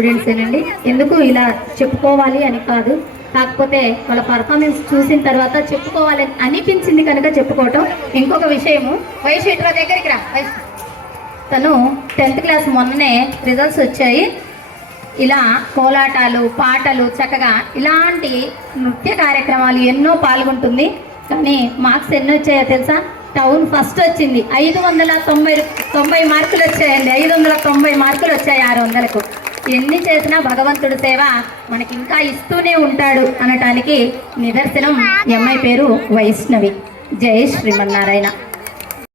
స్టూడెంట్సేనండి. ఎందుకు ఇలా చెప్పుకోవాలి అని కాదు, కాకపోతే వాళ్ళ పర్ఫార్మెన్స్ చూసిన తర్వాత చెప్పుకోవాలని అనిపించింది కనుక చెప్పుకోవటం. ఇంకొక విషయము, వయసు ఇటువ దగ్గరికి రా. తను 10th క్లాస్ మొన్ననే రిజల్ట్స్ వచ్చాయి. ఇలా కోలాటాలు, పాటలు, చక్కగా ఇలాంటి నృత్య కార్యక్రమాలు ఎన్నో పాల్గొంటుంది. కానీ మార్క్స్ ఎన్ని వచ్చాయో తెలుసా? టౌన్ ఫస్ట్ వచ్చింది. 590 మార్కులు వచ్చాయండి. 590 మార్కులు వచ్చాయి 600కు. ఎన్ని చేసినా భగవంతుడి సేవ మనకి ఇంకా ఇస్తూనే ఉంటాడు అనటానికి నిదర్శనం ఈ అమ్మాయి పేరు వైష్ణవి. జై శ్రీమన్నారాయణ.